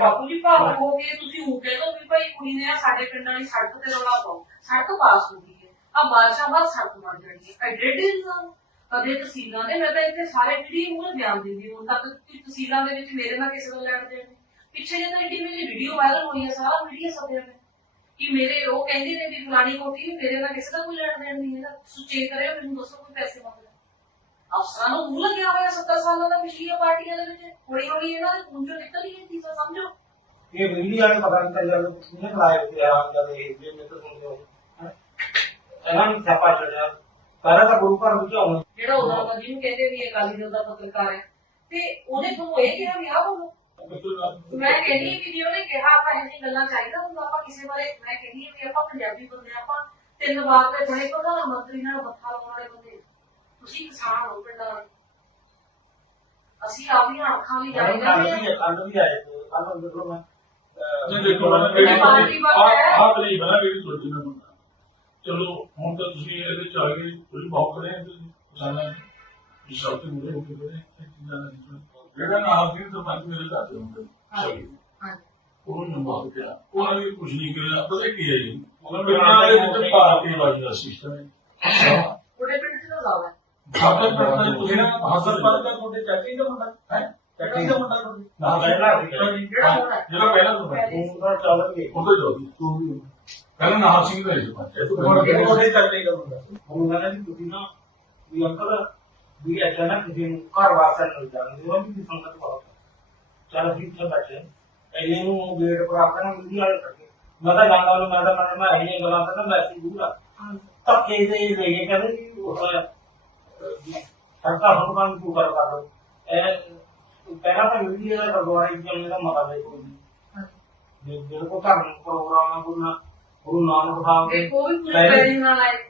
ਬਾਪੂ ਜੀ ਭਾਵ ਹੋ ਗਏ ਤੁਸੀਂ ਉਹ ਕਹਿ ਦੋ ਵੀ ਭਾਈ ਕੁੜੀ ਨੇ ਆਹ ਸਾਡੇ ਪਿੰਡ ਵਾਲੀ ਸੜਕ ਤੇ ਰੌਲਾ ਪਾਓ ਸੜਕ ਪਾਸ ਹੋ ਗਈ ਹੈ ਆ ਬਾਰਿਸ਼ਾਂ ਬਾਅਦ ਸੜਕ ਬਣ ਜਾਣੀ ਹੈ ਐਡਰੇਡ ਇਲਜ਼ਾਮ ਕਦੇ ਤਹਿਸੀਲਾਂ ਦੇ ਮੈਂ ਤਾਂ ਇੱਥੇ ਸਾਰੇ ਵੀਡੀਓ ਮੂਹਰੇ ਬਿਆਨ ਦਿੰਦੀ ਹੁਣ ਤੱਕ ਕਿ ਤਹਿਸੀਲਾਂ ਦੇ ਵਿੱਚ ਮੇਰੇ ਨਾਲ ਕਿਸੇ ਦਾ ਲੈਣ ਦੇਣ ਨਹੀਂ। ਪਿੱਛੇ ਜੇ ਤਾਂ ਇੰਡੀ ਮੇਰੀ ਵੀਡੀਓ ਵਾਇਰਲ ਹੋਈ ਹੈ ਸਾਰਾ ਮੀਡੀਆ ਸਭ ਨੇ ਕਿ ਮੇਰੇ ਉਹ ਕਹਿੰਦੇ ਨੇ ਵੀ ਫਲਾਣੀ ਕੋਠੀ ਮੇਰੇ ਨਾਲ ਕਿਸੇ ਦਾ ਕੋਈ ਲੈਣ ਦੇਣ ਨਹੀਂ ਹੈਗਾ। ਸੁਚੇ ਕਰਿਓ ਮੈਨੂੰ ਦੱਸੋ ਕੋਈ ਪੈਸੇ ਮੰਗਦਾ ਅਫਸਰਾਂ ਨੂੰ ਮੂੰਹ ਲੱਗਿਆ ਹੋਇਆ 70 ਸਾਲਾਂ ਦਾ ਪਿਛਲੀਆਂ ਪਾਰਟੀਆਂ ਦੇ ਵਿੱਚ। ਹੌਲੀ ਹੌਲੀ ਇਹਨਾਂ ਦੇ ਚੋਂ ਨਿਕਲ ਹੀ ਇਹ ਚੀਜ਼ਾਂ ਸਮਝੋ? ਇਹ ਵੀਡੀਓ ਵਾਲੇ ਪਤਾ ਨਹੀਂ ਚੱਲਿਆ ਉਹ ਕਿਹਨੇ ਲਾਇਆ ਤੇ ਆ ਜਦ ਇਹ ਵੀ ਮੇਰੇ ਤੋਂ ਸੁਣਦੇ ਹੋ। ਇਹਨਾਂ ਨੂੰ ਛਾਪਾ ਚੜਿਆ। ਪਹਿਲਾਂ ਤਾਂ ਗੁਰੂ ਘਰ ਵਿੱਚ ਆਉਣਾ। ਜਿਹੜਾ ਉਹਨਾਂ ਦਾ ਜਿਹਨੂੰ ਕਹਿੰਦੇ ਵੀ ਇਹ ਅਕਾਲੀ ਦਲ ਦਾ ਪੱਤਰਕਾਰ ਹੈ। ਤੇ ਉਹਨੇ ਤੁਹਾਨੂੰ ਇਹ ਕਿਹਾ ਵੀ ਆਹ ਬੋਲੋ। ਮੈਂ ਕਹਿੰਦੀ ਹਾਂ ਵੀ ਜੇ ਉਹਨੇ ਕਿਹਾ ਆਪਾਂ ਇਹ ਗੱਲਾਂ ਚਾਹੀਦਾ ਹੁੰਦਾ ਆਪਾਂ ਕਿਸੇ ਬਾਰੇ ਮੈਂ ਕਹਿੰਦੀ ਹਾਂ ਵੀ ਆਪਾਂ ਪੰਜਾਬੀ ਬੰਦੇ ਹਾਂ, ਆਪਾਂ ਤਿੰਨ ਵਾਰ ਤੇ ਬਣੇ ਪ੍ਰਧਾਨ ਮੰਤਰੀ ਨਾਲ ਮੱਥਾ ਲਾਉਣ ਵਾਲੇ ਬੰਦੇ ਹਾਂ। ਤੁਸੀਂ ਕਿਸਾਨ ਹੋ ਪਿੰਡਾਂ ਦੇ। ਅਸੀਂ ਆਪਣੀਆਂ ਅੱਖਾਂ ਲਈ ਜਾਣੀ ਕੱਲ ਜਾਂਦੇ ਵੀ ਹਾਂ ਕੱਲ ਵੀ ਆਏ ਕੱਲ ਦੇਖੋ ਮੈਂ ਨਹੀਂ ਦੇਖੋ ਹੈ। ਆਹ ਤਰੀਕ ਹੈ ਨਾ ਜਿਹੜੀ ਤੁਹਾਡੀ ਮੈਂ ਚਲੋ ਹੁਣ ਤਾਂ ਤੁਸੀਂ ਇਹਦੇ ਚ ਆ ਗਏ ਕੋਈ ਬਹੁਤ ਕਰੇ ਜਾਣਾ ਇਹ ਸਭ ਤੋਂ ਮੁਰੇ ਹੋ ਕੇ ਬਣੇ ਚੀਜ਼ਾਂ ਨਹੀਂ ਜਿਹੜਾ ਨਾਲ ਦੀ ਸਰਪੰਚ ਮੇਰੇ ਘਰ ਦੇ ਹੁੰਦੇ। ਹਾਂਜੀ ਉਹਨੂੰ ਨੰਬਰ ਪਿਆ ਉਹਨਾਂ ਨੇ ਕੁਝ ਨਹੀਂ ਕਰਿਆ। ਪਤਾ ਕੀ ਹੈ ਜੀ? ਉਹਨਾਂ ਦੇ ਵਿੱਚ ਪਾਰਟੀ ਵਾਲੀ ਦਾ ਸਿਸਟਮ ਹੈ। ਉਹਦੇ ਪਿੰਡ ਚ ਲਾਵਾ ਸਾਡੇ ਪਿੰਡ ਦੇ ਤੁਸੀਂ ਹਾਸਲ ਪਰ ਦਾ ਤੁਹਾਡੇ ਚਾਚੀ ਦਾ ਮੁੰਡਾ। ਹੈ? ਚਾਚੀ ਦਾ ਮੁੰਡਾ ਤੁਹਾਡੇ। ਨਾ ਪਹਿਲਾਂ। ਜਿਹੜਾ ਪਹਿਲਾਂ ਤੋਂ ਹੈ ਹੁਣ ਤਾਂ ਚੱਲ ਗਏ ਉਹਦੇ ਜੋਗੀ ਪਹਿਲਾਂ ਨਾਹਰ ਸਿੰਘ ਦਾ ਇਹ ਤੋਂ ਤੁਹਾਡੇ ਪਹਿਲਾਂ ਤੁਹਾਡੇ ਚਾਚੀ ਦਾ ਮੁੰਡਾ ਹੁਣ ਮੈਂ ਕਹਿੰਦਾ ਤੁਸੀਂ ਨਾ ਵੀ ਅੰਕਲ ਵੀ ਅਚਾਨਕ ਕਿਸੇ ਨੂੰ ਘਰ ਵਾਸਤੇ ਨਹੀਂ ਜਾਂਦੇ ਉਹ ਵੀ ਸੰਗਤ ਬਹੁਤ ਚਲ ਅਸੀਂ ਇੱਥੇ ਬੈਠੇ ਐਨੇ ਨੂੰ ਗੇਟ ਪਰ ਆਪਣਾ ਮੀਡੀਆ ਵਾਲੇ ਕੱਟੇ ਮੈਂ ਤਾਂ ਜਾਂਦਾ ਨੂੰ ਮੈਂ ਤਾਂ ਮੈਂ ਮੈਂ ਇਹ ਗੱਲਾਂ ਤਾਂ ਮੈਂ ਸੀ ਦੂਰ ਆ। ਧੱਕੇ ਦੇ ਇਹ ਲਈਏ ਕਹਿੰਦੇ ਵੀ ਉਹ ਸਰਕਾਰ ਹੁਣ ਕੰਮ ਕਿਉਂ ਕਰ ਕਰ ਇਹ ਪਹਿਲਾਂ ਤਾਂ ਮੀਡੀਆ ਦਾ ਗੁਰਦੁਆਰਾ ਇੱਕ ਜਨ ਦਾ ਮਤਾ ਦੇ ਕੋਈ ਨਹੀਂ। ਜਿਹੜੇ ਕੋ ਧਰਮ ਪ੍ਰੋਗਰਾਮ ਗੁਰੂ ਨਾ- ਨਾਨਕ ਸਾਹਿਬ ਦੇ ਦੇਖੋ ਵੀ ਪੂਰੇ ਨਾਲ ਆਏ।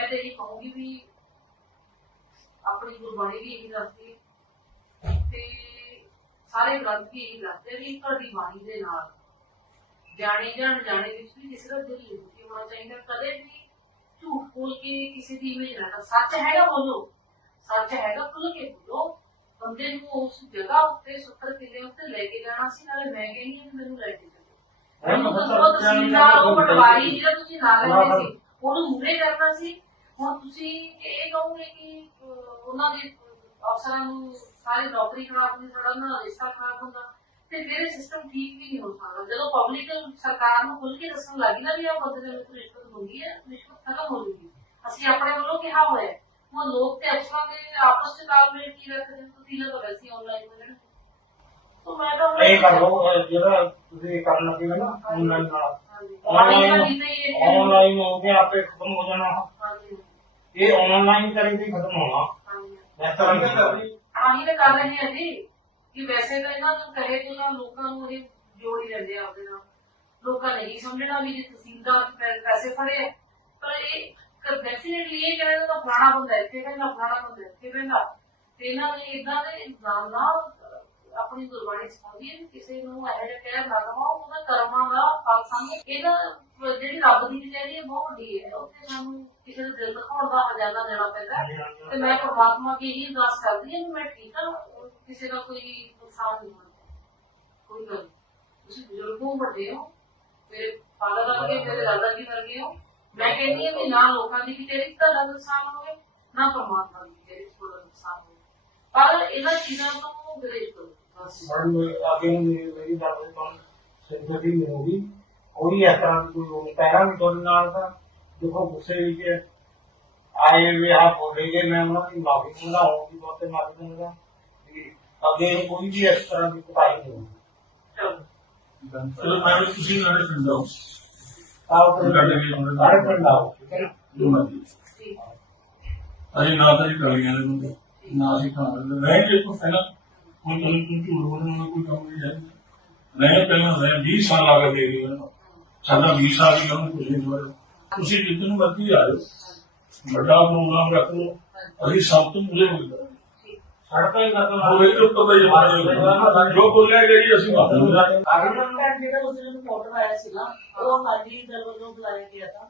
ਮੈਂ ਤੇ ਇਹ ਕਹੂੰਗੀ ਵੀ ਆਪਣੀ ਗੁਰਬਾਣੀ ਵੀ ਇਹੀ ਦੱਸਦੀ ਤੇ ਸਾਰੇ ਗ੍ਰੰਥ ਵੀ ਇਹੀ ਦੱਸਦੇ ਵੀ ਤੁਹਾਡੀ ਬਾਣੀ ਦੇ ਨਾਲ ਜਾਣੇ ਜਾਣ ਜਾਣੇ ਵਿੱਚ ਵੀ ਕਿਸੇ ਦਾ ਦਿਲ ਨਹੀਂ ਹੋਣਾ ਚਾਹੀਦਾ ਕਦੇ ਵੀ ਝੂਠ ਬੋਲ ਕੇ ਕਿਸੇ ਦੀ ਇਮੇਜ ਨਾ ਸੱਚ ਹੈਗਾ ਬੋਲੋ ਸੱਚ ਹੈਗਾ ਖੁੱਲ ਕੇ ਬੋਲੋ ਬੰਦੇ ਨੂੰ ਉਸ ਜਗ੍ਹਾ ਉੱਤੇ ਸੁੱਤਰ ਕਿਲੇ ਉੱਤੇ ਲੈ ਕੇ ਜਾਣਾ ਸੀ ਨਾਲੇ ਮੈਂ ਕਹਿੰਦੀ ਹਾਂ ਮੈਨੂੰ ਲੈ ਕੇ ਚੱਲੋ ਮੈਨੂੰ ਤਾਂ ਤਸਵੀਰਾਂ ਉਹ ਪਟਵਾਰੀ ਜਿਹੜਾ ਤੁਸੀਂ ਨਾਲ ਲੈਂਦੇ ਸੀ ਉਹਨੂੰ ਮੂਰੇ ਕਰਨਾ ਸੀ ਹੁਣ ਤੁਸੀਂ ਇਹ ਕਹੋਗੇ ਕਿ ਉਹਨਾਂ ਦੇ ਅਫਸਰਾਂ ਨੂੰ ਸਾਰੇ ਨੌਕਰੀ ਖਰਾਬ ਹੁੰਦੀ ਸਾਡਾ ਉਹਨਾਂ ਦਾ ਰਿਸ਼ਤਾ ਖਰਾਬ ਹੁੰਦਾ ਤੇ ਫਿਰ ਸਿਸਟਮ ਠੀਕ ਵੀ ਨਹੀਂ ਹੋ ਸਕਦਾ। ਜਦੋਂ ਪਬਲਿਕ ਸਰਕਾਰ ਨੂੰ ਖੁੱਲ ਕੇ ਦੱਸਣ ਲੱਗੀ ਨਾ ਵੀ ਆ ਬੰਦੇ ਨੇ ਮੈਨੂੰ ਰਿਸ਼ਵਤ ਮੰਗੀ ਹੈ ਰਿਸ਼ਵਤ ਖਤਮ ਹੋ ਜੂਗੀ ਅਸੀਂ ਆਪਣੇ ਵੱਲੋਂ ਕਿਹਾ ਹੋਇਆ ਹੈ। ਹੁਣ ਲੋਕ ਤੇ ਅਫਸਰਾਂ ਦੇ ਆਪਸ ਚ ਤਾਲਮੇਲ ਕੀ ਰੱਖਦੇ ਨੇ? ਤੁਸੀਂ ਲੋਕ ਵੈਸੇ ਆਨਲਾਈਨ ਜਾਣ ਤਾਂ ਮੈਂ ਤਾਂ ਇਹ ਕਰ ਲਓ ਜਿਹੜਾ ਤੁਸੀਂ ਕਰਨ ਲੱਗੇ ਹੋ ਨਾ ਆਨਲਾਈਨ ਨਾਲ। ਦਾ ਆਨਲਾਈਨ ਹੋ ਕੇ ਆਪੇ ਖਤਮ ਹੋ ਜਾਣਾ। ਹਾਂਜੀ। ਇਹ ਆਨਲਾਈਨ ਕਰੇ ਖਤਮ ਹੋਣਾ। ਇਸ ਤਰ੍ਹਾਂ ਨਹੀਂ ਕਰਨੀ ਆਹੀ ਤਾਂ ਕਰ ਰਹੇ ਹਾਂ ਜੀ ਕਿ ਵੈਸੇ ਤਾਂ ਇਹਨਾਂ ਨੂੰ ਕਹੇ ਤੋਂ ਤਾਂ ਲੋਕਾਂ ਨੂੰ ਇਹ ਜੋੜ ਹੀ ਲੈਂਦੇ ਆ ਆਪਦੇ ਨਾਲ। ਲੋਕਾਂ ਨੇ ਇਹ ਸਮਝਣਾ ਵੀ ਜੇ ਤਹਿਸੀਲਦਾਰ ਪੈਸੇ ਫੜੇ ਆ, ਪਰ ਇਹ ਡੈਫੀਨਿਟਲੀ ਇਹ ਕਹਿੰਦਾ ਤਾਂ ਫਲਾਣਾ ਬੰਦਾ ਇੱਥੇ ਕਹਿੰਦਾ ਫਲਾਣਾ ਬੰਦਾ ਇੱਥੇ ਕਹਿੰਦਾ ਤੇ ਇਹਨਾਂ ਨੇ ਇਦਾਂ ਦੇ ਇਲਜ਼ਾਮ ਨਾਲ ਆਪਣੀ ਗੁਰਬਾਣੀ ਸਿਖਾਉਂਦੀ ਹੈ ਕਿਸੇ ਨੂੰ ਇਹੋ ਜਿਹਾ ਕਹਿ ਨਾ ਉਹਦਾ ਕਰਮਾਂ ਦਾ ਫਲ ਇਹਦਾ ਜਿਹੜੀ ਰੱਬ ਦੀ ਕਚਹਿਰੀ ਹੈ, ਬਹੁਤ ਵੱਡੀ ਹੈ। ਉੱਥੇ ਸਾਨੂੰ ਕਿਸੇ ਦੇ ਦਿਲ ਦਿਖਾਉਣ ਦਾ ਹਜ਼ਾਨਾ ਦੇਣਾ ਪੈਂਦਾ ਤੇ ਮੈਂ ਪਰਮਾਤਮਾ ਕੀ ਹੀ ਅਰਦਾਸ ਕਰਦੀ ਹਾਂ ਕਿ ਮੈਂ ਠੀਕ ਹਾਂ ਕਿਸੇ ਦਾ ਕੋਈ ਨੁਕਸਾਨ ਨਹੀਂ ਹੋਣਾ। ਕੋਈ ਗੱਲ ਨਹੀਂ। ਤੁਸੀਂ ਬਜ਼ੁਰਗੋਂ ਵੱਡੇ ਹੋ, ਮੇਰੇ ਫਾਦਰ ਵਰਗੇ ਮੇਰੇ ਦਾਦਾ ਜੀ ਵਰਗੇ ਹੋ, ਮੈਂ ਕਹਿੰਦੀ ਹਾਂ ਕਿ ਨਾ ਲੋਕਾਂ ਦੀ ਕਿਤੇ ਤੁਹਾਡਾ ਨੁਕਸਾਨ ਹੋਵੇ, ਨਾ ਪਰਮਾਤਮਾ ਦੀ ਕਿਤੇ ਤੁਹਾਡਾ ਨੁਕਸਾਨ ਹੋਵੇ। ਪਰ ਇਹਨਾਂ ਚੀਜ਼ਾਂ ਤੋਂ ਗੁਰੇਜ਼ ਕਰੋ। ਬਸ। ਅੱਗੇ ਨੂੰ ਮੇਰੀ ਮੇਰੀ ਗੱਲ ਦੇ ਤੋਂ ਸਿੰਪਥੀ ਹੋਗੀ ਕੋਈ ਇਸ ਤਰ੍ਹਾਂ ਦੀ ਕੋਈ ਹੋਣੀ ਪਹਿਲਾਂ ਵੀ ਤੁਹਾਡੇ ਨਾਲ ਤਾਂ ਦੇਖੋ ਗੁੱਸੇ ਵਿੱਚ ਆਏ ਵੀ ਆ ਬੋਲੇਗੇ ਮੈਂ ਉਹਨਾਂ ਦੀ ਮਾਫੀ ਮੰਗਦਾ ਹੋਊਗੀ ਬਹੁਤ ਮਾਫੀ ਮੰਗਦਾ। ਵੀ ਅੱਗੇ ਨੂੰ ਕੋਈ ਵੀ ਇਸ ਤਰ੍ਹਾਂ ਦੀ ਕੁਤਾਈ ਨਹੀਂ ਹੋਊਗੀ ਚਲੋ ਮੈਂ ਵੀ ਤੁਸੀਂ ਨਾਲੇ ਪਿੰਡ ਆਓ। ਸਾਰੇ ਪਿੰਡ ਆਓ ਠੀਕ ਹੈ ਨਾ? ਜੋ ਅਜੇ ਨਾ ਤਾਂ ਹੀ ਕਰੀਆਂ ਨੇ ਬੰਦੇ ਨਾ ਅਸੀਂ ਖਾਣ ਰਹੇ ਜੇ ਤੋਂ ਪਹਿਲਾਂ ਕੋਈ ਤੁਹਾਨੂੰ ਕੋਈ ਝੂਠ ਬੋਲਣ ਦਾ ਕੋਈ ਕੰਮ ਨਹੀਂ ਹੈ। ਰਹੇ ਪਹਿਲਾਂ ਰਹੇ 20 ਸਾਲ ਆ ਗਏ ਦੇ ਗਏ ਸਾਡਾ 20 ਸਾਲ ਹੀ ਉਹਨੂੰ ਕੁਝ ਨਹੀਂ ਹੋਇਆ ਤੁਸੀਂ ਜਿੱਦਨ ਮਰਜ਼ੀ ਆ ਜਾਓ। ਵੱਡਾ ਪ੍ਰੋਗਰਾਮ ਰੱਖ ਲਓ। ਅਸੀਂ ਸਭ ਤੋਂ ਮੁਝੇ ਹੋਈਦਾ ਸੜਕਾਂ ਹੀ ਖਤਮ ਉਹ ਇਹ ਤੋਂ ਪਤਾ ਹੀ ਹੈ ਜੋ ਬੋਲਿਆ ਗਈ ਅਸੀਂ ਮਾਫੀ ਕਾਰਨ ਜਿਹੜਾ ਉਸ ਦਿਨ ਰਿਪੋਰਟਰ ਆਇਆ ਸੀ ਨਾ ਉਹ ਸਾਡੀ ਦਲ ਵੱਲੋਂ ਬੁਲਾਇਆ ਗਿਆ ਤਾਂ?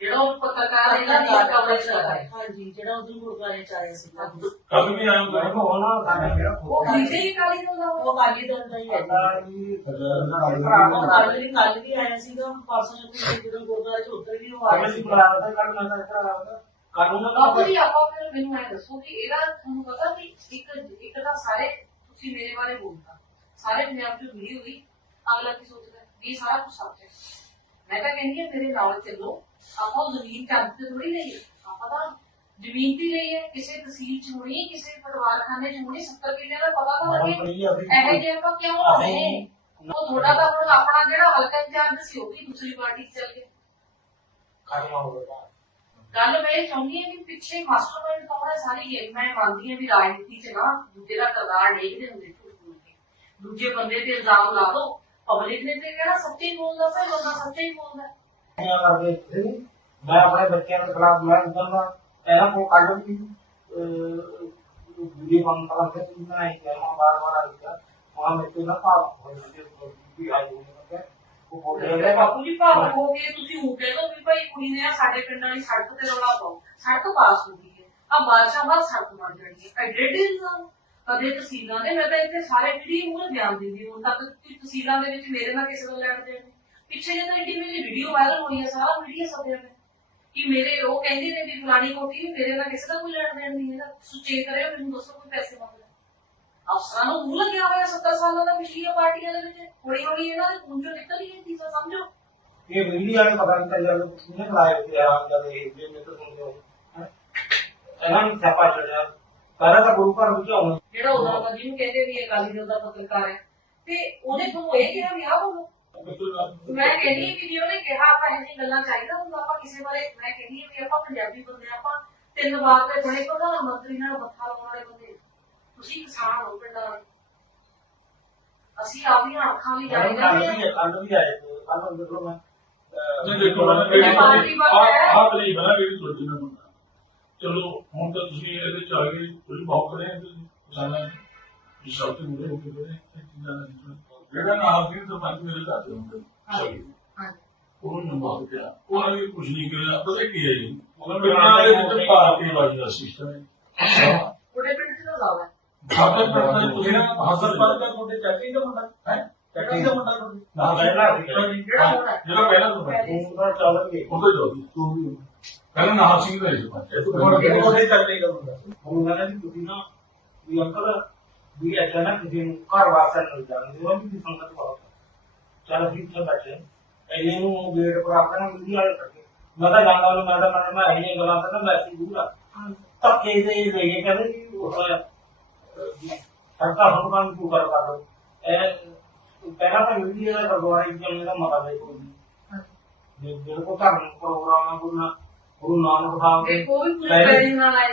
ਜਿਹੜਾ ਉਹ ਪੱਤਰਕਾਰ ਇਹਨਾਂ ਦੀ ਕਵਰੇਜ ਕਰ ਰਿਹਾ ਹੈ। ਹਾਂਜੀ ਜਿਹੜਾ ਉਦੋਂ ਗੁਰਦੁਆਰੇ ਚ ਆਇਆ ਸੀ। ਕਦ ਵੀ ਆਇਆ ਹੁੰਦਾ ਦੇਖੋ ਹੋਣਾ ਸਾਡਾ ਜਿਹੜਾ ਉਹ ਖਰੀਦੇ ਹੀ ਕਾਲੀ ਦਾ ਉਹ ਉਹ ਕਾਲੀ ਦਲ ਦਾ ਹੀ ਹੈ। ਜੀ। ਸਰਦਾਰ ਜੀ ਉਹ ਕੱਲ ਵੀ ਕੱਲ ਵੀ ਆਇਆ ਸੀ ਤਾਂ ਪਰਸੋਂ ਨੂੰ ਜਦੋਂ ਗੁਰਦੁਆਰੇ ਚ ਉੱਧਰ ਵੀ ਉਹ ਆਇਆ ਕੱਲ ਸੀ ਸੀ ਬੁਲਾਇਆ ਤਾਂ ਕੱਲ ਮੈਂ ਤਾਂ ਕਰਾ ਕਾਨੂੰਨ ਦਾ ਬਾਪੂ ਜੀ ਆਪਾਂ ਫਿਰ ਮੈਨੂੰ ਇਹ ਦੱਸੋ ਕਿ ਇਹਦਾ ਤੁਹਾਨੂੰ ਪਤਾ ਵੀ ਇੱਕ ਇੱਕ ਤਾਂ ਸਾਰੇ ਤੁਸੀਂ ਮੇਰੇ ਬਾਰੇ ਬੋਲਦਾ ਸਾਰੇ ਪੰਜਾਬ ਚ ਵੀਡੀਓ ਹੋਈ ਅਗਲਾ ਕੀ ਸੋਚਦਾ? ਇਹ ਸਾਰਾ ਕੁਝ ਸੱਚ ਹੈ। ਮੈਂ ਤਾਂ ਕਹਿੰਦੀ ਹਾਂ ਮੇਰੇ ਨਾਲ ਚੱਲੋ। ਆਪਾਂ ਉਹ ਜ਼ਮੀਨ ਚੰਦ ਤੇ ਥੋੜੀ ਲਈ ਹੈ। ਆਪਾਂ ਤਾਂ ਜ਼ਮੀਨ ਤੇ ਲਈ ਹੈ ਕਿਸੇ ਤਹਿਸੀਲ ਚ ਹੋਣੀ ਕਿਸੇ ਪਰਿਵਾਰਖਾਨੇ ਚ ਹੋਣੀ 70 ਕਿੱਲੇ ਦਾ ਪਤਾ ਤਾਂ ਲੱਗੇ। ਇਹੋ ਜਿਹੇ ਆਪਾਂ ਕਿਉਂ ਹੋਣੇ? ਉਹ ਥੋੜਾ ਤਾਂ ਹੁਣ ਆਪਣਾ ਜਿਹੜਾ ਹਲਕਾ ਇੰਚਾਰਜ ਸੀ ਉਹ ਵੀ ਦੂਸਰੀ ਪਾਰਟੀ ਚ ਚੱਲ ਗਿਆ ਕਰਨਾ ਹੋਵੇਗਾ ਗੱਲ ਮੈਂ ਇਹ ਚਾਹੁੰਦੀ ਹਾਂ ਕਿ ਪਿੱਛੇ ਮਾਸਟਰਮਾਈਂਡ ਕੌਣ ਹੈ ਸਾਰੀ ਗੇਮ ਮੈਂ ਮੰਨਦੀ ਹਾਂ ਵੀ ਰਾਜਨੀਤੀ 'ਚ ਨਾ ਦੂਜੇ ਦਾ ਕਰਦਾਰ ਦੇਖਦੇ ਹੁੰਦੇ ਝੂਠ ਬੋਲ ਕੇ। ਦੂਜੇ ਬੰਦੇ ਤੇ ਇਲਜ਼ਾਮ ਲਾ ਦੋ। ਪਬਲਿਕ ਨੇ ਤੇ ਕਿਹੜਾ ਸੱਚੀ ਬੋਲਦਾ ਭਾਈ ਬੰਦਾ ਸੱਚਾ ਹੀ ਬੋਲਦਾ। ਮੈਂ ਕਰਦੇ ਸੀ ਮੈਂ ਆਪਣੇ ਬੱਚਿਆਂ ਦੇ ਖਿਲਾਫ ਮੈਂ ਦੰਦਾ ਇਹਨਾਂ ਕੋ ਕੱਢ ਵੀ ਵੀਡੀਓ ਬੰਦ ਕਰਾ ਕੇ ਮੈਂ ਇਹ ਕਹਿਣਾ ਬਾਰ ਬਾਰ ਆ ਗਿਆ ਵਹਾਂ ਮੇਰੇ ਕੋਲ ਨਾ ਭਾਵ ਹੋ ਜਾਂਦੇ ਵੀ ਆਈ ਹੋਈ ਹੈ ਉਹ ਬੋਲ ਤੇ ਰਿਹਾ ਬਾਪੂ ਜੀ ਭਾਵ ਹੋ ਕੇ ਤੁਸੀਂ ਉਹ ਕਹਿ ਦੋ ਵੀ ਭਾਈ ਕੁੜੀ ਨੇ ਆ ਸਾਡੇ ਪਿੰਡ ਵਾਲੀ ਸੜਕ ਤੇ ਰੌਲਾ ਪਾਓ ਸੜਕ ਪਾਸ ਹੋ ਗਈ ਹੈ ਆ ਬਾਰਿਸ਼ਾਂ ਬਾਅਦ ਸੜਕ ਬਣ ਜਾਣੀ ਹੈ ਐਡੇ ਇਲਜ਼ਾਮ ਕਦੇ ਤਹਿਸੀਲਾਂ ਦੇ ਮੈਂ ਤਾਂ ਇੱਥੇ ਸਾਰੇ ਵੀਡੀਓ ਮੂਹਰੇ ਬਿਆਨ ਦਿੰਦੀ ਹੁਣ ਤੱਕ ਕਿ ਤਹਿਸੀਲਾਂ ਦੇ ਵਿੱਚ ਮੇਰੇ ਨਾਲ ਕਿਸੇ ਦਾ ਲੈਣ ਦੇਣ ਨਹੀਂ। ਪਿੱਛੇ ਜੇ ਤਾਂ ਐਡੀ ਮੇਰੀ ਵੀਡੀਓ ਵਾਇਰਲ ਹੋਈ ਹੈ ਸਾਰਾ ਮੀਡੀਆ ਸਭਿਆ ਨੇ ਕਿ ਮੇਰੇ ਉਹ ਕਹਿੰਦੇ ਨੇ ਵੀ ਫਲਾਣੀ ਕੋਠੀ ਵੀ ਮੇਰੇ ਨਾਲ ਕਿਸੇ ਦਾ ਕੋਈ ਲੈਣ ਦੇਣ ਨਹੀਂ ਹੈਗਾ। ਸੁਚੇ ਕਰਿਓ ਮੈਨੂੰ ਦੱਸੋ ਕੋਈ ਪੈਸੇ ਮੰਗਦਾ ਅਫਸਰਾਂ ਨੂੰ ਮੂੰਹ ਲੱਗਿਆ ਹੋਇਆ 70 ਸਾਲਾਂ ਦਾ ਪਿਛਲੀਆਂ ਪਾਰਟੀਆਂ ਦੇ ਵਿੱਚ। ਹੌਲੀ ਹੌਲੀ ਇਹਨਾਂ ਦੇ ਪੁੰਜੋ ਨਿਕਲ ਹੀ ਚੀਜ਼ਾਂ ਸਮਝੋ। ਇਹ ਵੀਡੀਓ ਵਾਲੇ ਪਤਾ ਨਹੀਂ ਚੱਲਿਆ ਕਿਹਨੇ ਲਾਇਆ ਤੇ ਆ ਜਦ ਇਹ ਜੇ ਮੈਂ ਤਾਂ ਸੁਣਦੇ ਹੋ ਇਹਨਾਂ ਨੂੰ ਸਿਆਪਾ ਚੜਿਆ ਪਹਿਲਾਂ ਤਾਂ ਗੁਰੂ ਘਰ ਵਿੱਚ ਆਉਣਾ ਜਿਹੜਾ ਉਹਦਾ ਬਾਬਾ ਜੀ ਨੂੰ ਕਹਿੰਦੇ ਵੀ ਇਹ ਅਕਾਲੀ ਦਲ ਦਾ ਪੱਤਰਕਾਰ ਹੈ। ਤੇ ਉਹਨੇ ਤੁਹਾਨੂੰ ਇਹ ਕਿਹਾ ਵੀ ਆਹ ਬੋਲੋ। ਮੈਂ ਕਹਿੰਦੀ ਹਾਂ ਵੀ ਜੇ ਉਹਨੇ ਕਿਹਾ ਆਪਾਂ ਇਹ ਜਿਹੀਆਂ ਗੱਲਾਂ ਚਾਹੀਦਾ ਹੁੰਦਾ ਆਪਾਂ ਕਿਸੇ ਬਾਰੇ ਮੈਂ ਕਹਿੰਦੀ ਹਾਂ ਵੀ ਆਪਾਂ ਪੰਜਾਬੀ ਬੰਦੇ ਹਾਂ, ਆਪਾਂ ਤਿੰਨ ਵਾਰ ਤੇ ਬਣੇ ਪ੍ਰਧਾਨ ਮੰਤਰੀ ਨਾਲ ਮੱਥਾ ਲਾਉਣ ਵਾਲੇ ਬੰਦੇ ਤੁਸੀਂ ਕਿਸਾਨ ਹੋ ਪਿੰਡਾਂ ਵਾਲੇ ਅਸੀਂ ਆਪਦੀਆਂ ਅੱਖਾਂ ਲਈ ਜਾਣੀ ਜਾਂਦੇ ਵੀ ਕੱਲ ਵੀ ਆਏ ਕੱਲ ਦੇਖੋ ਨਾ ਇਹ ਪਾਰਟੀ ਵਾਲਾ ਹੈ। ਆਹ ਤਰੀਕ ਹੈ ਨਾ ਜਿਹੜੀ ਤੁਹਾਡੀ ਨਾਲ ਹੁੰਦਾ ਚਲੋ ਹੁਣ ਤਾਂ ਤੁਸੀਂ ਇਹਦੇ ਚ ਆ ਗਏ ਤੁਸੀਂ ਬਹੁਤ ਕਰੇ ਤੁਸੀਂ ਨੇ ਜਿਸ ਸਭ ਤੋਂ ਮੁਰੇ ਹੋ ਕੇ ਕਰੇ ਇਹ ਚੀਜ਼ਾਂ ਦਾ ਨਹੀਂ ਜਿਹੜਾ ਨਾਲ ਦੀ ਸਰਪੰਚ ਮੇਰੇ ਘਰ ਦੇ ਹੁੰਦੇ ਹਾਂਜੀ ਉਹਨੂੰ ਨੰਬਰ ਦਿੱਤਾ ਉਹਨਾਂ ਨੇ ਕੁਝ ਨਹੀਂ ਕਰਿਆ। ਪਤਾ ਕੀ ਹੈ ਜੀ? ਪਿੰਡਾਂ ਦੇ ਵਿੱਚ ਪਾਰਟੀ ਵਾਲੀ ਦਾ ਸਿਸਟਮ ਹੈ। ਉਹਦੇ ਪਿੰਡ ਚ ਤਾਂ ਲਾਵਾ ਸਾਡੇ ਪਿੰਡ ਦੇ ਤੁਸੀਂ ਨਾ ਹਾਸਲ ਪਰ ਦਾ ਤੁਹਾਡੇ ਚਾਚੀ ਦਾ ਮੁੰਡਾ? ਹੈ? ਚਾਚੀ ਦਾ ਮੁੰਡਾ ਨਾ ਪਹਿਲਾਂ। ਜਿਹੜਾ ਪਹਿਲਾਂ ਤੋਂ ਹੁਣ ਤਾਂ ਚੱਲਣਗੇ ਉਹਦੇ ਜੋਗੀ ਤੂੰ ਵੀ। ਪਹਿਲਾਂ ਨਾਮ ਸਿੰਘ ਦਾ ਸਰਪੰਚ ਇਹ ਤੋਂ ਤੁਹਾਡੇ ਚਾਚੀ ਦਾ ਮੁੰਡਾ? ਹੁਣ ਮੈਂ ਕਹਿੰਦੀ ਤੁਸੀਂ ਨਾ ਵੀ ਅੰਕਲ ਵੀ ਅਚਾਨਕ ਕਿਸੇ ਨੂੰ ਘਰ ਵਾਸਤੇ ਨਹੀਂ ਜਾਂਦੇ ਉਹ ਵੀ ਸੰਗਤ ਬਹੁਤ ਚੱਲ ਅਸੀਂ ਇੱਥੇ ਬੈਠੇ ਇਹਨੇ ਨੂੰ ਗੇਟ ਪਰ ਆਪਣਾ ਮਿਲੀ ਵਾਲੇ ਕਰਕੇ ਮੈਂ ਤਾਂ ਜਾਂਦਾ ਨੂੰ ਮੈਂ ਤਾਂ ਮੈਂ ਮੈਂ ਇਹਨੇ ਗੱਲਾਂ ਤਾਂ ਮੈਂ ਸੀ ਦੂਰ ਆ। ਧੱਕੇ ਦੇ ਹੀ ਲਈਏ ਕਹਿੰਦੇ ਵੀ ਉਹ ਸਰਕਾਰ ਹੁਣ ਕੰਮ ਕਿਉਂ ਕਰ ਕਰ ਦੋ ਇਹ ਪਹਿਲਾਂ ਤਾਂ ਮਿਲੀ ਵਾਲਾ ਗੁਰਦੁਆਰੇ ਵਿੱਚ ਉਹਨੇ ਦਾ ਮਤਾ ਦੇ ਕੋਈ ਨਹੀਂ। ਜਿਹੜੇ ਕੋ ਧਰਮ ਪ੍ਰੋਗਰਾਮ ਆ ਗੁਰੂ ਨਾਨਕ ਸਾਹਿਬ ਦੇ ਵੀ ਪੂਰੇ ਪਲੈਨਿੰਗ ਨਾਲ ਆਏ।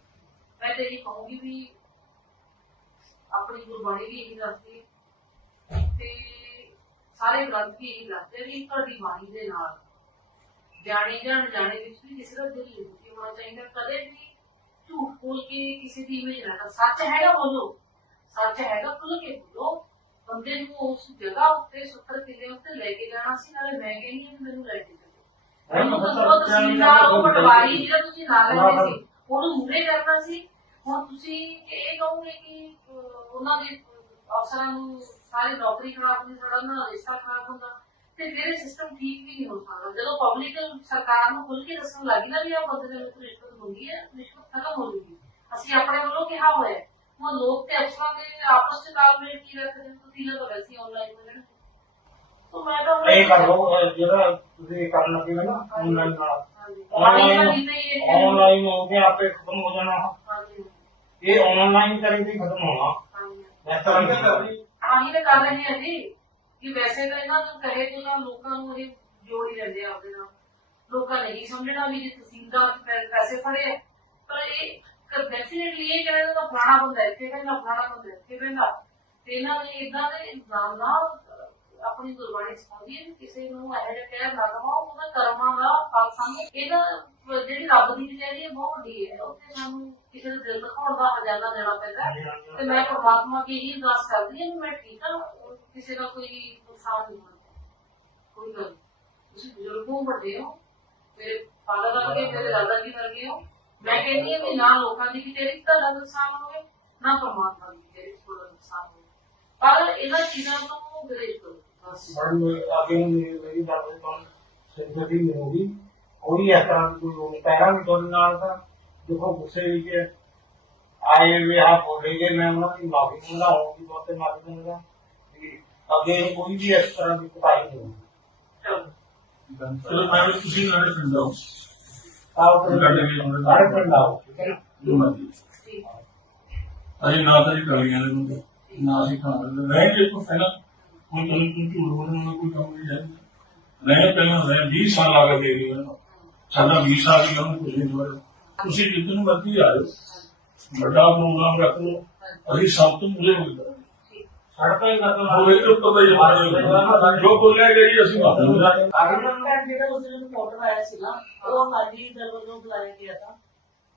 ਮੈਂ ਤੇ ਇਹ ਕਹੂੰਗੀ ਵੀ ਆਪਣੀ ਗੁਰਬਾਣੀ ਵੀ ਇਹੀ ਦੱਸਦੀ ਤੇ ਸਾਰੇ ਗ੍ਰੰਥ ਵੀ ਇਹੀ ਦੱਸਦੇ ਵੀ ਤੁਹਾਡੀ ਬਾਣੀ ਦੇ ਨਾਲ ਜਾਣੇ ਜਾਣ ਜਾਣੇ ਵਿੱਚ ਵੀ ਕਿਸੇ ਦਾ ਦਿਲ ਲਿਪਟੀ ਹੋਣਾ ਚਾਹੀਦਾ ਕਦੇ ਵੀ ਝੂਠ ਬੋਲ ਕੇ ਕਿਸੇ ਦੀ ਇਮੇਜ ਨਾ ਸੱਚ ਹੈਗਾ ਬੋਲੋ ਸੱਚ ਹੈਗਾ ਖੁੱਲ ਕੇ ਬੋਲੋ ਬੰਦੇ ਨੂੰ ਉਸ ਜਗ੍ਹਾ ਉੱਤੇ 70 ਕਿੱਲੇ ਉੱਤੇ ਲੈ ਕੇ ਜਾਣਾ ਸੀ ਨਾਲੇ ਮੈਂ ਕਹਿੰਦੀ ਹਾਂ ਮੈਨੂੰ ਲੈ ਕੇ ਚੱਲੋ ਉਹਨੂੰ ਤਾਂ ਤਹਿਸੀਲਦਾਰ ਉਹ ਪਟਵਾਰੀ ਜਿਹੜਾ ਤੁਸੀਂ ਨਾਲ ਲੈਂਦੇ ਸੀ ਉਹਨੂੰ ਮੂਰੇ ਕਰਨਾ ਸੀ ਹੁਣ ਤੁਸੀਂ ਇਹ ਕਹੋਗੇ ਕਿ ਉਹਨਾਂ ਦੇ ਅਫਸਰਾਂ ਨੂੰ ਸਾਰੀ ਨੌਕਰੀ ਖਰਾਬ ਹੁੰਦੀ ਸਾਡਾ ਉਹਨਾਂ ਦਾ ਰਿਸ਼ਤਾ ਖਰਾਬ ਹੁੰਦਾ ਤੇ ਫਿਰ ਸਿਸਟਮ ਠੀਕ ਵੀ ਨਹੀਂ ਹੋ ਸਕਦਾ। ਜਦੋਂ ਪਬਲਿਕ ਸਰਕਾਰ ਨੂੰ ਖੁੱਲ ਕੇ ਦੱਸਣ ਲੱਗੀ ਨਾ ਵੀ ਆ ਬੰਦੇ ਨੇ ਮੈਨੂੰ ਰਿਸ਼ਵਤ ਮੰਗੀ ਹੈ ਰਿਸ਼ਵਤ ਖਤਮ ਹੋ ਜੂਗੀ ਅਸੀਂ ਆਪਣੇ ਵੱਲੋਂ ਕਿਹਾ ਹੋਇਆ। ਹੁਣ ਲੋਕ ਤੇ ਅਫਸਰਾਂ ਦੇ ਆਪਸ ਚ ਤਾਲਮੇਲ ਕੀ ਰੱਖਦੇ? ਤੁਸੀਂ ਨਾ ਤਾਂ ਵੈਸੇ ਆਨਲਾਈਨ ਹੋ ਜਾਣਾ ਸੋ ਮੈਂ ਤਾਂ ਇਹ ਕਰ ਲਓ ਜਿਹੜਾ ਤੁਸੀਂ ਕਰਨ ਲੱਗੇ ਹੋ ਨਾ ਆਨਲਾਈਨ ਨਾਲ। ਆਨਲਾਈਨ ਤੇ ਹੋ ਕੇ ਆਪੇ ਖਤਮ ਹੋ ਜਾਣਾ। ਇਹ ਆਨਲਾਈਨ ਕਰੇ ਵੀ ਖਤਮ ਹੋਣਾ। ਇਸ ਤਰ੍ਹਾਂ ਨਹੀਂ ਆਹੀ ਤਾਂ ਕਰ ਰਹੇ ਹਾਂ ਜੀ ਕਿ ਵੈਸੇ ਤਾਂ ਇਹਨਾਂ ਨੂੰ ਕਹੇ ਕਿ ਨਾ ਲੋਕਾਂ ਨੂੰ ਇਹ ਜੋੜ ਹੀ ਲੈਂਦੇ ਆ ਆਪਦੇ ਨਾਲ। ਲੋਕਾਂ ਨੇ ਨਹੀਂ ਸਮਝਣਾ ਵੀ ਜੇ ਤਹਿਸੀਲਦਾਰ ਪੈਸੇ ਫੜੇ ਆ, ਪਰ ਇਹ ਡੈਫੀਨਿਟਲੀ ਇਹ ਕਹਿੰਦੇ ਤਾਂ ਫਲਾਣਾ ਬੰਦਾ ਇੱਥੇ ਕਹਿੰਦਾ ਫਲਾਣਾ ਬੰਦਾ ਇੱਥੇ ਕਹਿੰਦਾ ਤੇ ਇਹਨਾਂ ਨੇ ਇਦਾਂ ਦੇ ਇਲਜ਼ਾਮ ਨਾਲ ਆਪਣੀ ਗੁਰਬਾਣੀ ਸਿਖਾਉਂਦੀ ਹੈ, ਕਿਸੇ ਨੂੰ ਇਹੋ ਜਿਹਾ ਕਹਿ ਨਾ ਉਹਦਾ ਕਰਮਾਂ ਦਾ ਫਲ ਸਾਨੂੰ ਇਹਦਾ ਜਿਹੜੀ ਰੱਬ ਦੀ ਜਿਹੜੀ ਹੈ, ਬਹੁਤ ਵੱਡੀ ਹੈ। ਉੱਥੇ ਸਾਨੂੰ ਕਿਸੇ ਦੇ ਦਿਲ ਦਿਖਾਉਣ ਦਾ ਹਜ਼ਾਨਾ ਦੇਣਾ ਪੈਂਦਾ ਤੇ ਮੈਂ ਪਰਮਾਤਮਾ ਕੀ ਹੀ ਅਰਦਾਸ ਕਰਦੀ ਹਾਂ ਮੈਂ ਠੀਕ ਹਾਂ ਕਿਸੇ ਦਾ ਕੋਈ ਨੁਕਸਾਨ ਨਹੀਂ ਹੋਣਾ। ਕੋਈ ਗੱਲ ਤੁਸੀਂ ਬਜ਼ੁਰਗ ਹੋ, ਵੱਡੇ ਹੋ, ਮੇਰੇ ਫਾਦਰ ਵਰਗੇ ਮੇਰੇ ਦਾਦਾ ਜੀ ਵਰਗੇ ਹੋ, ਮੈਂ ਕਹਿੰਦੀ ਹਾਂ ਵੀ ਨਾ ਲੋਕਾਂ ਦੀ ਕਿਤੇ ਵੀ ਤੁਹਾਡਾ ਨੁਕਸਾਨ ਹੋਵੇ, ਨਾ ਪਰਮਾਤਮਾ ਦੀ ਕਿਤੇ ਤੁਹਾਡਾ ਨੁਕਸਾਨ ਹੋਵੇ। ਪਰ ਇਹਨਾਂ ਚੀਜ਼ਾਂ ਤੋਂ ਗਰੇਜ ਕਰੋ ਬਸ ਬੜੀ ਅੱਗੇ ਮੇਰੀ ਮੇਰੀ ਗੱਲ ਦੇ ਤੋਂ ਸਿੰਪਥੀ ਮਿਲੂਗੀ ਕੋਈ ਇਸ ਤਰ੍ਹਾਂ ਦੀ ਕੋਈ ਲੋੜ ਨਹੀਂ ਪਹਿਲਾਂ ਵੀ ਤੁਹਾਡੇ ਨਾਲ ਤਾਂ ਦੇਖੋ ਗੁੱਸੇ ਵਿੱਚ ਆਏ ਵੀ ਆ ਬੋਲੇਗੇ ਮੈਂ ਉਹਨਾਂ ਦੀ ਮਾਫੀ ਮੰਗਾਉਂਗੀ ਬਹੁਤੇ ਮਾਫੀ ਮੰਗਦਾ ਵੀ ਅੱਗੇ ਕੋਈ ਵੀ ਇਸ ਤਰ੍ਹਾਂ ਦੀ ਕੁਤਾਈ ਨਹੀਂ ਹੋਊਗੀ ਚਲੋ ਚਲੋ ਮੈਂ ਵੀ ਤੁਸੀਂ ਨਾਲੇ ਪਿੰਡ ਆਓ ਆਪ ਸਾਰੇ ਪਿੰਡ ਆਓ ਠੀਕ ਹੈ ਨਾ ਜੋ ਮਰਜ਼ੀ ਠੀਕ ਅਸੀਂ ਨਾ ਤਾਂ ਇਹ ਕਰੀਆਂ ਨੇ ਬੰਦੇ, ਨਾ ਅਸੀਂ ਖਾਣ ਰਹਿ ਕੇ ਤੋਂ ਪਹਿਲਾਂ। ਕੋਈ ਤੁਹਾਨੂੰ ਕੋਈ ਝੂਠ ਬੋਲਣ ਦਾ ਕੋਈ ਕੰਮ ਨਹੀਂ ਹੈ। ਰਹਿ ਪਹਿਲਾਂ ਰਹਿ 20 ਸਾਲ ਆ ਗਏ ਦੇ ਗਏ ਸਾਡਾ 20 ਸਾਲ ਦੀ ਕੰਮ ਕੁਝ ਨਹੀਂ ਹੋਇਆ ਤੁਸੀਂ ਜਿੱਦਨ ਮਰਜ਼ੀ ਆ ਜਾਓ। ਵੱਡਾ ਪ੍ਰੋਗਰਾਮ ਰੱਖ ਲਓ। ਅਸੀਂ ਸਭ ਤੋਂ ਮੁਰੇ ਹੋ ਗਏ ਸੜਕਾਂ ਹੀ ਖਤਮ ਉਹ ਇਹ ਤੋਂ ਪਤਾ ਹੀ ਹੈ ਜੋ ਬੋਲਿਆ ਗਈ ਅਸੀਂ ਮਾਫੀ ਕਾਰਨ ਜਿਹੜਾ ਉਸ ਦਿਨ ਫੋਟੋ ਆਇਆ ਸੀ ਨਾ ਉਹ ਹਾਲੀ ਦਰ ਵੱਲੋਂ ਬੁਲਾਇਆ ਗਿਆ ਤਾਂ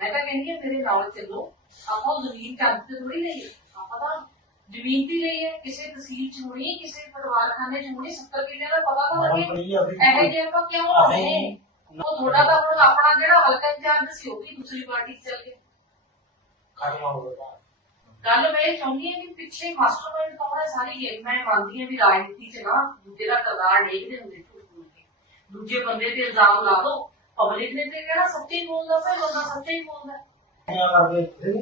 ਮੈਂ ਤਾਂ ਕਹਿੰਦੀ ਹਾਂ ਮੇਰੇ ਨਾਲ ਚੱਲੋ। ਆਪਾਂ ਜ਼ਮੀਨ ਚੰਦ ਤੇ ਥੋੜੀ ਲਈ ਆਪਾਂ ਤਾਂ ਜ਼ਮੀਨ ਤੇ ਲਈ ਹੈ। ਕਿਸੇ ਤਹਿਸੀਲ ਚ ਹੋਣੀ ਕਿਸੇ ਪਰਿਵਾਰਖਾਨੇ ਚ ਹੋਣੀ 70 ਕਿੱਲੇ ਦਾ ਪਤਾ ਤਾਂ ਲੱਗੇ। ਇਹੋ ਜਿਹੇ ਆਪਾਂ ਕਿਉਂ ਹੋਣੇ? ਉਹ ਥੋੜਾ ਤਾਂ ਹੁਣ ਆਪਣਾ ਜਿਹੜਾ ਹਲਕਾ ਇੰਚਾਰਜ ਸੀ ਉਹ ਵੀ ਦੂਸਰੀ ਪਾਰਟੀ ਚ ਚੱਲ ਗਿਆ ਗੱਲ ਮੈਂ ਚਾਹੁੰਦੀ ਹਾਂ ਕਿ ਪਿੱਛੇ ਮਾਸਟਰਮਾਈਂਡ ਕੌਣ ਹੈ? ਸਾਰੀ ਗੇਮ ਮੈਂ ਮੰਨਦੀ ਹਾਂ ਵੀ ਰਾਜਨੀਤੀ ਚ ਨਾ ਦੂਜੇ ਦਾ ਕਰਦਾਰ ਦੇਖਦੇ ਹੁੰਦੇ ਝੂਠ ਬੋਲ ਕੇ। ਦੂਜੇ ਬੰਦੇ ਤੇ ਇਲਜ਼ਾਮ ਲਾ ਦੋ। ਪਬਲਿਕ ਨੇ ਤੇ ਕਿਹੜਾ ਸੱਚੇ ਹੀ ਬੋਲਦਾ ਭਾਈ ਬੰਦਾ ਸੱਚਾ ਹੀ ਬੋਲਦਾ ਮੈਂ ਕਰਦੇ ਸੀ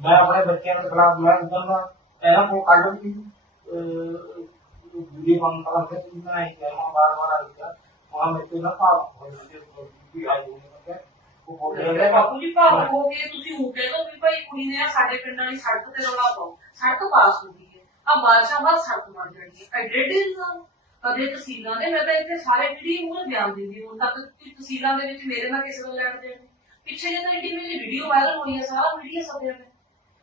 ਮੈਂ ਆਪਣੇ ਬੱਚਿਆਂ ਦੇ ਖਿਲਾਫ ਮੈਂ ਉਦੋਂ ਦਾ ਪਹਿਲਾਂ ਕੋ ਕੱਢ ਵੀ ਵੀਡੀਓ ਬੰਦ ਕਰਾ ਕੇ ਮੈਂ ਇਹ ਕਿਹਾ ਬਾਰ ਬਾਰ ਆ ਗਿਆ ਵਹਾਂ ਮੇਰੇ ਤੇ ਨਾ ਭਾਵ ਹੋ ਜਾਂਦੇ ਵੀ ਆਈ ਹੋਣੀ ਮੈਂ ਉਹ ਬੋਲ ਰਿਹਾ ਤੇ ਬਾਪੂ ਜੀ ਭਾਵ ਹੋ ਕੇ ਤੁਸੀਂ ਉਹ ਕਹਿ ਦੋ ਵੀ ਭਾਈ ਕੁੜੀ ਨੇ ਆ ਸਾਡੇ ਪਿੰਡ ਵਾਲੀ ਸੜਕ ਤੇ ਰੌਲਾ ਪਾਓ ਸੜਕ ਪਾਸ ਹੋ ਗਈ ਹੈ ਆ ਬਾਰਿਸ਼ਾਂ ਬਾਅਦ ਸੜਕ ਬਣ ਜਾਣੀ ਹੈ ਐਡਰੇਡ ਇਲਜ਼ਾਮ ਕਦੇ ਤਹਿਸੀਲਾਂ ਦੇ, ਮੈਂ ਤਾਂ ਇੱਥੇ ਸਾਰੇ ਵੀਡੀਓ ਮੂਹਰੇ ਬਿਆਨ ਦਿੰਦੀ ਹੁਣ ਤੱਕ ਕਿ ਤਹਿਸੀਲਾਂ ਦੇ ਵਿੱਚ ਮੇਰੇ ਨਾਲ ਕਿਸੇ ਦਾ ਲੈਣ ਦੇਣ ਨਹੀਂ। ਪਿੱਛੇ ਜੇ ਤਾਂ ਐਡੀ ਮੇਰੀ ਵੀਡੀਓ ਵਾਇਰਲ ਹੋਈ ਹੈ ਸਾਰਾ ਮੀਡੀਆ ਸਭਿਆ ਨੇ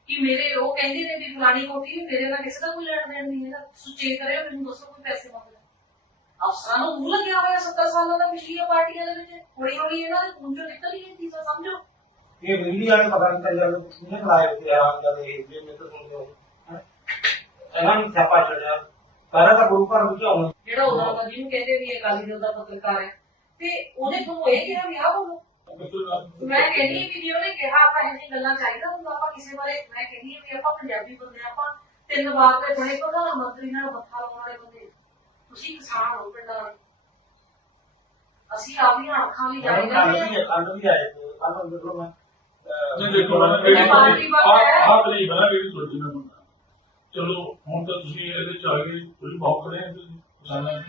ਕਿ ਮੇਰੇ ਉਹ ਕਹਿੰਦੇ ਨੇ ਵੀ ਫਲਾਣੀ ਕੋਠੀ ਵੀ ਮੇਰੇ ਨਾਲ ਕਿਸੇ ਦਾ ਕੋਈ ਲੈਣ ਦੇਣ ਨਹੀਂ ਹੈਗਾ। ਸੁਚੇ ਕਰਿਓ, ਮੈਨੂੰ ਦੱਸੋ ਕੋਈ ਪੈਸੇ ਮੰਗਦਾ ਅਫਸਰਾਂ ਨੂੰ ਮੂੰਹ ਲੱਗਿਆ ਹੋਇਆ 70 ਸਾਲਾਂ ਦਾ ਪਿਛਲੀਆਂ ਪਾਰਟੀਆਂ ਦੇ ਵਿੱਚ। ਹੌਲੀ ਹੌਲੀ ਇਹਨਾਂ ਦੇ ਖੂਨ ਚੋਂ ਨਿਕਲ ਹੀ ਇਹ ਚੀਜ਼ਾਂ, ਸਮਝੋ। ਇਹ ਵੀਡੀਓ ਵਾਲੇ ਪਤਾ ਨਹੀਂ ਚੱਲਿਆ ਕਿ ਕਿਹਨੇ ਲਾਇਆ ਤੇ ਆ ਜਦ ਇਹ ਜੇ ਮੇਰੇ ਤੋਂ ਸੁਣਦੇ ਹੋ। ਹੈਂ। ਇਹਨਾਂ ਨੂੰ ਛਾਪਾ ਚੜਿਆ ਪਹਿਲਾਂ ਤਾਂ ਗੁਰੂ ਘਰ ਵਿੱਚ ਆਉਣਾ ਜਿਹੜਾ ਉਹਨਾਂ ਦਾ ਜਿਹਨੂੰ ਕਹਿੰਦੇ ਵੀ ਇਹ ਅਕਾਲੀ ਦਲ ਦਾ ਪੱਤਰਕਾਰ ਹੈ। ਤੇ ਉਹਨੇ ਤੁਹਾਨੂੰ ਇਹ ਕਿਹਾ ਵੀ ਆਹ ਬੋਲੋ। ਮੈਂ ਕਹਿੰਦੀ ਹਾਂ ਕਿ ਜੇ ਉਹਨੇ ਕਿਹਾ ਆਪਾਂ ਇਹ ਜਿਹੀਆਂ ਗੱਲਾਂ ਚਾਹੀਦਾ ਹੁੰਦਾ ਆਪਾਂ ਕਿਸੇ ਬਾਰੇ ਮੈਂ ਕਹਿੰਦੀ ਹਾਂ ਵੀ ਆਪਾਂ ਪੰਜਾਬੀ ਬੰਦੇ ਹਾਂ, ਆਪਾਂ ਤਿੰਨ ਵਾਰ ਤੇ ਬਣੇ ਪ੍ਰਧਾਨ ਮੰਤਰੀ ਨਾਲ ਮੱਥਾ ਲਾਉਣ ਵਾਲੇ ਬੰਦੇ। ਤੁਸੀਂ ਕਿਸਾਨ ਹੋ ਪਿੰਡਾਂ ਦੇ ਅਸੀਂ ਆਪਦੀਆਂ ਅੱਖਾਂ ਲਈ ਕੱਲ ਜਾਂਦੇ ਵੀ ਕੱਲ ਵੀ ਆਏ ਕੱਲ ਦੇਖੋ ਮੈਂ ਨਹੀਂ ਦੇਖੋ ਨਾ ਮੇਰੀ ਆਹ ਤਰੀਕ ਹੈ ਨਾ ਮੇਰੀ ਸੋਚੀ ਨਾ ਬੰਦਾ ਚਲੋ ਹੁਣ ਤਾਂ ਤੁਸੀਂ ਇਹਦੇ ਚ ਆ ਗਏ ਤੁਸੀਂ ਬਹੁਤ ਕਰੇ ਕਿਸਾਨਾਂ ਨੇ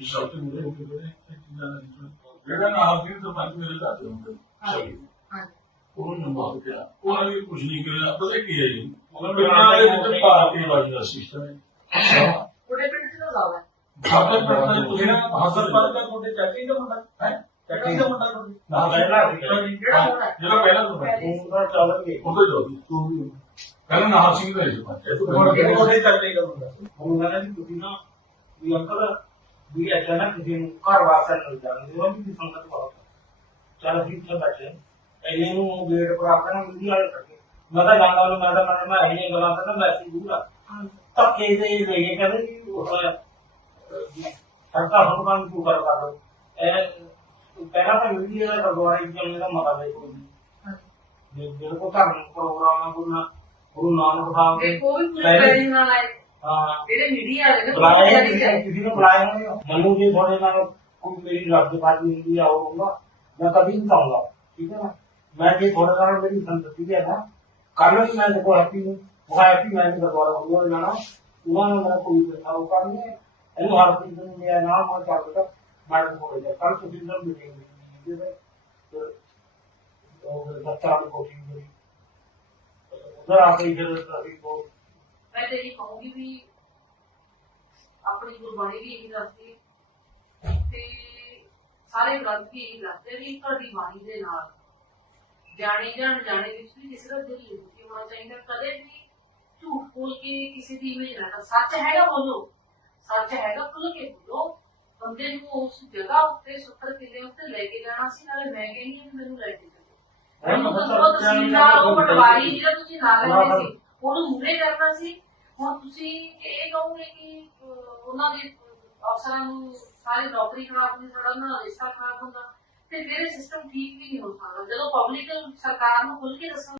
ਇਹ ਸਭ ਤੋਂ ਮੁਰੇ ਹੋ ਕੇ ਚੀਜ਼ਾਂ ਦਾ ਨਹੀਂ ਜਿਹੜਾ ਨਾਲ ਦੀ ਸਰਪੰਚ ਮੇਰੇ ਘਰ ਦੇ ਹੁੰਦੇ। ਹਾਂਜੀ ਉਹਨੂੰ ਨੰਬਰ ਪਿਆ। ਉਹਨਾਂ ਨੇ ਕੁਝ ਨਹੀਂ ਕਰਿਆ। ਪਤਾ ਕੀ ਹੈ ਜੀ? ਪਿੰਡਾਂ ਦੇ ਵਿੱਚ ਭਾਰਤੀ ਵਾਜੀ ਦਾ ਸਿਸਟਮ ਹੈ। ਉਹਦੇ ਪਿੰਡ ਚ ਤਾਂ ਲਾਵਾ ਸਾਡੇ ਪਿੰਡ ਦੇ ਤੁਸੀਂ ਹਾਸਲ ਸਰਪੰਚ ਦਾ ਤੁਹਾਡੇ ਚਾਚੀ ਦਾ ਮੁੰਡਾ। ਹੈ? ਚਾਚੀ ਦਾ ਮੁੰਡਾ ਨਾ ਪਹਿਲਾਂ। ਜਿਹੜਾ ਹੈ ਪਹਿਲਾਂ ਤੋਂ ਹੈ ਹੁਣ ਤਾਂ ਚੱਲਣਗੇ। ਉਹਦੇ ਜੋਗੀ ਪਹਿਲਾਂ ਨਾਮ ਸਿੰਘ ਦਾ ਸੀ ਸਰਪੰਚ ਇਹ ਤੋਂ ਤੁਹਾਡੇ ਪਹਿਲਾਂ ਤੁਹਾਡੇ ਚਾਚੀ ਦਾ ਮੁੰਡਾ ਹੁਣ ਕਹਿੰਦਾ ਵੀ ਤੁਸੀਂ ਨਾ ਵੀ ਅੰਕਲ ਵੀ ਅਚਾਨਕ ਕਿਸੇ ਨੂੰ ਘਰ ਵਾਸਤੇ ਮਿਲ ਜਾਂਦੇ ਉਹ ਵੀ ਸੰਗਤ ਹੈ। ਚੱਲ ਅਸੀਂ ਇੱਥੇ ਬੈਠੇ ਐਨੇ ਨੂੰ ਗੇਟ ਪਰ ਆਪਣਾ ਵੀਡੀਓ ਵਾਲੇ ਸਕੇ ਮੈਂ ਤਾਂ ਜਾਂਦਾ ਉਹਨੂੰ ਮੈਂ ਤਾਂ ਮੈਂ ਮੈਂ ਇਹ ਗੱਲਾਂ ਕਰਦਾ ਮੈਂ ਸੀ ਦੂਰ ਧੱਕੇ ਦੇ ਲਈਏ ਕਹਿੰਦੇ ਕਿ ਉਹ ਸਰਕਾਰ ਹੁਣ ਕੰਮ ਕਿਉਂ ਕਰ ਕਰ ਇਹ ਪਹਿਲਾਂ ਤਾਂ ਮਿਲਦੀ ਹੈ ਗੁਰਦੁਆਰੇ ਚੱਲਣੇ ਦਾ ਮਤਾ ਦੇ ਕੋਈ ਨਹੀਂ। ਜੇ ਜਿਹੜੇ ਕੋ ਧਰਮ ਪ੍ਰੋਗਰਾਮ ਹੈ ਗੁਰੂ ਨਾ- ਗੁਰੂ ਨਾਨਕ ਸਾਹਿਬ ਦੇ ਦੇਖੋ ਵੀ ਪੂਰੇ ਪਹਿਲੇ- ਟ੍ਰੇਨਿੰਗ ਨਾਲ ਆਏ। ਹਾਂ। ਜਿਹੜੇ ਮੀਡੀਆ ਵਾਲੇ ਨੇ ਬੁਲਾਏ ਪੂਰੇ ਕਿਸੇ ਟ੍ਰੇਨਿੰਗ ਕਿਸੇ ਨੂੰ ਬੁਲਾਇਆ ਹੋਣੇ ਮੈਨੂੰ ਜੇ ਤੁਹਾਡੇ ਨਾਲ ਕੋਈ ਮੇਰੀ ਰੱਬਦਾਰੀ ਹੁੰਦੀ ਆ ਹੋਊਗਾ ਮੈਂ ਕਦੀ ਨਹੀਂ ਆਉਂਗਾ ਠੀਕ ਹੈ ਨਾ? ਮੈਂ ਜੇ ਤੁਹਾਡੇ ਨਾਲ ਮੇਰੀ ਸੰਤਤੀ ਹੈ ਨਾ ਕੱਲ ਵੀ ਮੈਂ ਦੇਖੋ ਹੈਪੀ ਨੂੰ ਉਹ ਹੈਪੀ ਮੈਂ ਨਹੀਂ ਕਰਵਾ ਰਿਹਾ ਨਾ ਉਹਨਾਂ ਨੇ ਮੇਰਾ ਕੋਈ ਪੈਸਾ ਉਹ ਕਰਨੀ ਇਹਨੂੰ ਹਰ ਚੀਜ਼ ਨੂੰ ਮੇਰਾ ਨਾਮ ਆ ਚੱਲ ਤੱਕ ਮੈਂ ਹੋ ਗਿਆ ਕੱਲ ਤੁਸੀਂ ਨਾਲ ਮੀਟਿੰਗ ਦੇ ਉਹ ਦਫਤਰਾਂ ਦੀ ਕੋਸ਼ਿਸ਼ ਕਰੀ ਉਧਰ ਆ ਕੇ ਫਿਰ ਅਸੀਂ ਬਹੁਤ। ਮੈਂ ਤੇ ਇਹ ਕਹੂੰਗੀ ਵੀ ਆਪਣੀ ਗੁਰਬਾਣੀ ਵੀ ਇਹੀ ਦੱਸਦੀ ਤੇ ਸਾਰੇ ਗ੍ਰੰਥ ਵੀ ਇਹੀ ਦੱਸਦੇ ਵੀ ਤੁਹਾਡੀ ਬਾਣੀ ਦੇ ਨਾਲ ਜਾਣੇ ਜਾਣ ਜਾਣੇ ਵਿੱਚ ਵੀ ਕਿਸੇ ਦਾ ਦਿਲ ਨਹੀਂ ਹੋਣਾ ਚਾਹੀਦਾ, ਕਦੇ ਵੀ ਝੂਠ ਬੋਲ ਕੇ ਕਿਸੇ ਦੀ ਇਮੇਜ ਨਾ ਸੱਚ ਹੈਗਾ ਬੋਲੋ, ਸੱਚ ਹੈਗਾ ਖੁੱਲ ਕੇ ਬੋਲੋ, ਬੰਦੇ ਨੂੰ ਉਸ ਜਗ੍ਹਾ ਉੱਤੇ ਸੁੱਤਰ ਕਿਲੇ ਉੱਤੇ ਲੈ ਕੇ ਜਾਣਾ ਸੀ, ਨਾਲੇ ਮੈਂ ਕਹਿੰਦੀ ਮੈਨੂੰ ਲੈ ਕੇ ਚੱਲੋ ਮੈਨੂੰ ਤਾਂ ਉਹ ਤਹਿਸੀਲਦਾਰ ਉਹ ਪਟਵਾਰੀ ਜਿਹੜਾ ਤੁਸੀਂ ਨਾਲ ਲੈਂਦੇ ਸੀ ਉਹਨੂੰ ਮੂਹਰੇ ਕਰਨਾ ਸੀ। ਹੁਣ ਤੁਸੀਂ ਇਹ ਕਹੋਗੇ ਕਿ ਉਹਨਾਂ ਦੇ ਅਫਸਰਾਂ ਨੂੰ ਸਾਰੀ ਨੌਕਰੀ ਖਰਾਬ ਦਾ ਰਿਸ਼ਤਾ ਖਰਾਬ ਹੁੰਦਾ ਤੇ ਫਿਰ ਸਿਸਟਮ ਠੀਕ ਵੀ ਨਹੀਂ ਹੋ ਸਕਦਾ। ਜਦੋਂ ਪਬਲਿਕ ਸਰਕਾਰ ਨੂੰ ਖੁੱਲ ਕੇ ਦੱਸਣ